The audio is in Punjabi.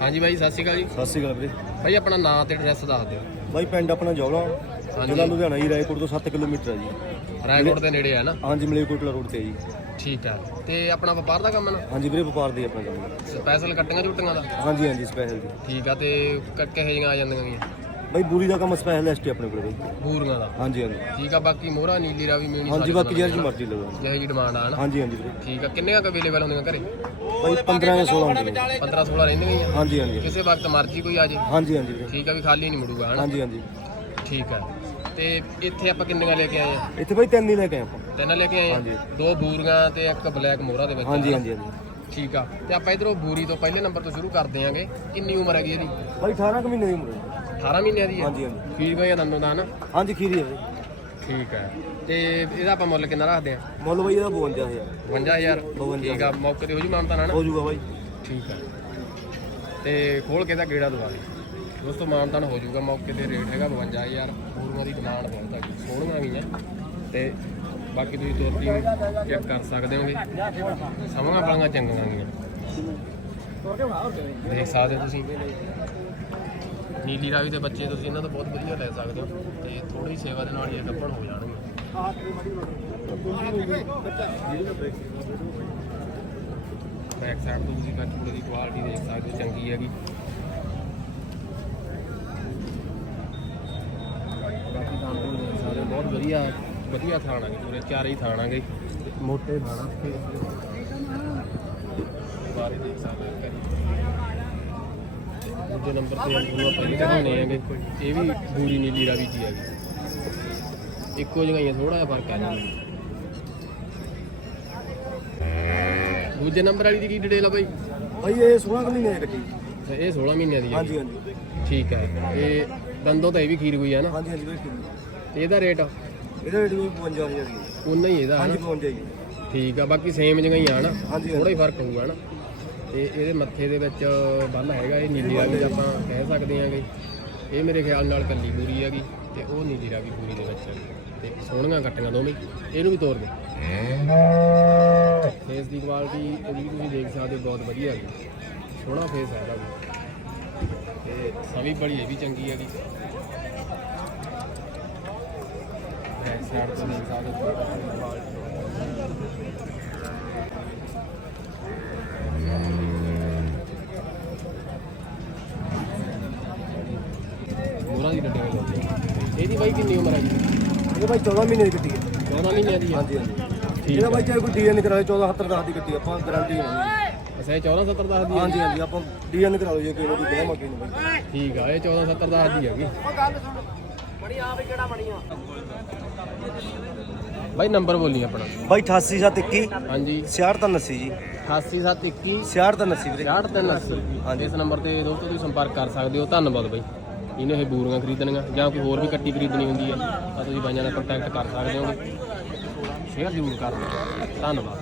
ਹਾਂਜੀ ਬਾਈ ਸਤਿ ਸ਼੍ਰੀ ਅਕਾਲ ਜੀ। ਸਤਿ ਸ਼੍ਰੀ ਅਕਾਲ ਵੀਰੇ। ਬਾਈ ਆਪਣਾ ਨਾਮ ਤੇ ਐਡਰੈਸ ਦੱਸ ਦਿਓ। ਬਾਈ ਪਿੰਡ ਆਪਣਾ ਜੌਲਾ। ਜ਼ਿਲ੍ਹਾ ਲੁਧਿਆਣਾ ਜੀ ਰਾਏਕੋਟ ਤੋਂ 7 ਕਿਲੋਮੀਟਰ ਹੈ ਜੀ। ਰਾਏਕੋਟ ਦੇ ਨੇੜੇ ਆ ਨਾ? ਹਾਂਜੀ ਮਲੇਕੋਟਲਾ ਰੋਡ ਤੇ ਜੀ। ਠੀਕ ਆ। ਤੇ ਆਪਣਾ ਵਪਾਰ ਦਾ ਕੰਮ ਹੈ ਨਾ? ਹਾਂਜੀ ਵੀਰੇ ਵਪਾਰ ਦੀ ਆਪਣਾ ਕੰਮ ਸਪੈਸ਼ਲ ਕੱਟੀਆਂ ਝੁੱਟੀਆਂ ਦਾ? ਹਾਂਜੀ ਹਾਂਜੀ ਸਪੈਸ਼ਲ ਜੀ। ਠੀਕ ਆ ਤੇ ਕਿਹੋ ਜਿਹੀਆਂ ਆ ਜਾਂਦੀਆਂ ਗੀਆਂ? ਬਾਈ ਬੂਰੀ ਦਾ ਕੰਮ ਸਪੈਸ਼ਲਿਸਟ ਹੈ ਆਪਣੇ ਕੋਲ ਬਾਈ। ਬੂਰੀਆਂ ਦਾ ਹਾਂਜੀ ਹਾਂਜੀ। ਠੀਕ ਆ ਬਾਕੀ ਮੋਹਰਾ ਨੀਲੀ ਰਾਵੀ ਮੇਣੀ ਹਾਂਜੀ ਬਾਕੀ ਜਿਹੜਾ ਮਰਜ਼ੀ ਲਗਾ ਜਿਹੇ ਜੀ ਡਿਮਾਂਡ ਆ ਨਾ ਹਾਂਜੀ ਹਾਂਜੀ ਵੀਰੇ ਠੀਕ ਆ ਕਿੰਨੇ ਕ ਅਵੇਲੇਬਲ ਹੁੰਦੀਆਂ ਘਰੇ? ਬਾਈ 15 ਜਾਂ 16 ਹੁੰਦੇ ਨੇ 15 16 ਰਹਿੰਦੀਆਂ ਹਾਂਜੀ ਹਾਂਜੀ। ਕਿਸੇ ਵਕਤ ਮਰਜ਼ੀ ਕੋਈ ਆ ਜੇ। ਹਾਂਜੀ ਹਾਂਜੀ ਵੀਰੇ ਠੀਕ ਆ ਵੀ ਖਾਲੀ ਨਹੀਂ ਮੁੜੂਗਾ ਹਨਾ? ਹਾਂਜੀ ਹਾਂਜੀ। ਠੀਕ ਆ। ਤੇ ਇੱਥੇ ਆਪਾਂ ਕਿੰਨੀਆਂ ਲੈ ਕੇ ਆਏ ਆ? ਇੱਥੇ ਬਾਈ ਤਿੰਨ ਹੀ ਲੈ ਕੇ ਆਏ ਆਪਾਂ। ਤਿੰਨ ਲੈ ਕੇ ਆਏ ਆ? ਹਾਂਜੀ। ਦੋ ਬੂਰੀਆਂ ਤੇ ਇੱਕ ਬਲੈਕ ਮੋਹਰਾ ਦੇ ਵਿੱਚ ਹਾਂਜੀ ਹਾਂਜੀ ਹਾਂਜੀ। ਠੀਕ ਆ। ਤੇ ਆਪਾਂ ਇਧਰੋਂ ਬੂਰੀ ਤੋਂ ਪਹਿਲੇ ਨੰਬਰ ਤੋਂ ਸ਼ੁਰੂ ਕਰਦੇ ਆਂਗੇ ਕਿੰਨੀ ਉਮਰ ਹੈਗੀ ਇਹਦੀ? ਬਾਈ 18 ਕੁ ਮਹੀਨੇ ਦੀ ਉਮਰ ਹੈ। 18 ਮਹੀਨਿਆਂ ਦੀ ਹੈ? ਹਾਂਜੀ ਹਾਂਜੀ। ਫੀਸ ਕੋਈ ਦੰਦੋਂ ਦਾ ਨਾ ਹਾਂਜੀ ਖੀਰੀ ਹੈ ਠੀਕ ਹੈ। ਤੇ ਇਹਦਾ ਆਪਾਂ ਮੁੱਲ ਕਿੰਨਾ ਰੱਖਦੇ ਆ? ਮੁੱਲ ਬਾਈ ਇਹਦਾ 52000 52000 52 ਠੀਕ ਆ ਮੌਕੇ ਤੇ ਹੋ ਜੀ ਮਾਨਤਾ ਨਾ? ਹੋ ਜਾਊਗਾ ਬਾਈ। ਠੀਕ ਹੈ। ਤੇ ਖੋਲ ਕੇ ਦਾ ਗੇੜਾ ਦਵਾ ਦੇ। ਦੋਸਤੋ ਮਾਨਤਾਨ ਹੋ ਜਾਊਗਾ ਮੌਕੇ ਤੇ ਰੇਟ ਹੈਗਾ 52000 ਪੂਰੀਆਂ ਦੀ ਡਿਮਾਂਡ ਬਹੁਤ ਹੈਗੀ ਸੋਹਣੀਆਂ ਗਈਆਂ ਤੇ ਬਾਕੀ ਤੁਸੀਂ ਤੋਤੀ ਚੈੱਕ ਕਰ ਸਕਦੇ ਹੋਗੇ। ਸਮਾਂ ਬੜੀਆਂ ਚੰਗੀਆਂ ਗਈਆਂ ਦੇਖ ਸਕਦੇ ਹੋ ਤੁਸੀਂ। ਨੀਲੀ ਰਾਵੀ ਦੇ ਬੱਚੇ ਤੁਸੀਂ ਇਹਨਾਂ ਤੋਂ ਬਹੁਤ ਵਧੀਆ ਲੈ ਸਕਦੇ ਹੋ ਤੇ ਥੋੜੀ ਸੇਵਾ ਦੇ ਨਾਲ ਹੀ ਇਹ ਗੱਭਣ ਹੋ ਜਾਣਗੇ। ਬੈਕ ਸਾਈਡ ਤੋਂ ਤੁਸੀਂ ਕੱਟ ਦੀ ਕੁਆਲਿਟੀ ਦੇਖ ਸਕਦੇ ਹੋ ਚੰਗੀ ਹੈਗੀ। ਬਾਕੀ ਤਾਂ ਤੁਸੀਂ ਦੇਖ ਸਕਦੇ ਹੋ, ਬਹੁਤ ਵਧੀਆ ਵਧੀਆ ਥਾਣਾਗੇ ਪੂਰੇ ਚਾਰੇ ਹੀ ਥਾਣਾਗੇ ਮੋਟੇ ਥਾਣਾ ਬਾਰੇ ਦੇਖ ਸਕਦੇ ਹੋ ਦੂਜੇ ਨੰਬਰ ਤੇ ਤੁਹਾਨੂੰ ਪਹਿਲੇ ਦਿਖਾਉਣੇ ਹੈਗੇ। ਇਹ ਵੀ ਬੂਰੀ ਨੀਲੀ ਰਾਵੀ ਜੀ ਹੈਗੀ। ਇੱਕੋ ਜਗ੍ਹਾ ਹੀ ਥੋੜਾ ਜਿਹਾ ਫ਼ਰਕ ਆ ਜਾਂਦਾ। ਦੂਜੇ ਨੰਬਰ ਵਾਲੀ ਦੀ ਕੀ ਡਿਟੇਲ ਆ ਬਾਈ? ਬਾਈ ਇਹ 16 ਕੁ ਮਹੀਨੇ ਦੀ ਕੱਟੀ ਇਹ 16 ਮਹੀਨਿਆਂ ਦੀ ਹੈ ਹਾਂਜੀ ਹਾਂਜੀ। ਠੀਕ ਹੈ ਇਹ ਦੰਦੋਂ ਤਾਂ ਇਹ ਵੀ ਖੀਰ ਹੋਈ ਹੈ ਨਾ? ਹਾਂਜੀ ਹਾਂਜੀ ਤੇ ਇਹਦਾ ਰੇਟ ਇਹਦਾ ਰੇਟ ਵੀ 55000 ਜੀ ਉਨਾ ਹੀ ਇਹਦਾ ਹਾਂਜੀ ਹਨਾ 52 ਜੀ ਠੀਕ ਆ ਬਾਕੀ ਸੇਮ ਜਗ੍ਹਾ ਹੀ ਆ ਨਾ? ਥੋੜਾ ਹੀ ਫ਼ਰਕ ਹੋਊਗਾ ਨਾ? ਤੇ ਇਹਦੇ ਮੱਥੇ ਦੇ ਵਿੱਚ ਬੰਨ ਹੈਗਾ ਇਹ ਨੀਲੀ ਰਾਵੀ ਆਪਾਂ ਕਹਿ ਸਕਦੇ ਹਾਂਗੇ ਇਹ ਮੇਰੇ ਖਿਆਲ ਨਾਲ ਕੱਲੀ ਪੂਰੀ ਹੈਗੀ ਤੇ ਉਹ ਨੀਲੀ ਰਾਵੀ ਪੂਰੀ ਦੇ ਵਿੱਚ ਹੈਗੀ। ਤੇ ਸੋਹਣੀਆਂ ਕੱਟੀਆਂ ਦੋਵੇਂ, ਇਹਨੂੰ ਵੀ ਤੋੜ ਦੇ। ਫੇਸ ਦੀ ਕੁਆਲਿਟੀ ਇਹਦੀ ਵੀ ਤੁਸੀਂ ਦੇਖ ਸਕਦੇ ਹੋ, ਬਹੁਤ ਵਧੀਆ ਹੈਗੀ। ਸੋਹਣਾ ਫੇਸ ਹੈ ਇਹਦਾ ਵੀ ਤੇ ਸਵੀ ਬੜੀ ਇਹ ਵੀ ਚੰਗੀ ਹੈਗੀ। ਬੈਕ ਸਾਈਡ ਤੋਂ ਦੇਖ ਸਕਦੇ ਹੋ ਕੁਆਲਿਟੀ ਮੋਹਰਾਂ ਦੀ ਡੱਡੇ ਹੋਈ ਇਹਦੀ ਬਾਈ ਕਿੰਨੀ ਉਮਰ ਹੈ ਜੀ? ਇਹ ਬਾਈ 14 ਮਹੀਨੇ ਦੀ ਕੱਟੀ ਹੈ। 14 ਮਹੀਨਿਆਂ ਦੀ ਹੈ। ਹਾਂਜੀ ਹਾਂਜੀ। ਠੀਕ ਇਹਦਾ ਬਾਈ ਚਾਹੇ ਕੋਈ ਡੀਐਨ ਕਰਾਵੇ 14 70 10 ਦੀ ਕੱਟੀ ਆਪਾਂ ਗਾਰੰਟੀ ਹੈ। ਅੱਛਾ ਇਹ 14 70 ਦਾ ਦੀ ਹੈ। ਹਾਂਜੀ ਹਾਂਜੀ ਆਪਾਂ ਡੀਐਨ ਕਰਾ ਲਓ ਜੇ ਕੋਈ ਨਾ ਕੋਈ ਬਿਨਾ ਮੱਕੀ ਨੂੰ ਬਾਈ ਠੀਕ ਆ ਇਹ 14 70 ਦਾ ਦੀ ਹੈਗੀ। ਬਾਈ ਨੰਬਰ ਬੋਲੀ ਆਪਣਾ। ਬਾਈ 88721 ਹਾਂਜੀ। 6690 ਜੀ। 88721 6690 ਵੀਰੇ। 6380 ਹਾਂਜੀ। ਇਸ ਨੰਬਰ ਤੇ ਦੋਸਤੋ ਤੁਸੀਂ ਸੰਪਰਕ ਕਰ ਸਕਦੇ ਹੋ। ਧੰਨਵਾਦ ਬਾਈ। ਇਹਨੇ ਇਹ ਬੂਰੀਆਂ ਖਰੀਦਣੀਆਂ ਜਾਂ ਕੋਈ ਹੋਰ ਵੀ ਕੱਟੀ ਖਰੀਦਣੀ ਹੁੰਦੀ ਹੈ, ਤਾਂ ਤੁਸੀਂ ਬਾਈਆਂ ਨਾਲ ਕੰਟੈਕਟ ਕਰ ਸਕਦੇ ਹੋ। ਸ਼ੇਅਰ ਜ਼ਰੂਰ ਕਰ ਦਿਓ। ਧੰਨਵਾਦ।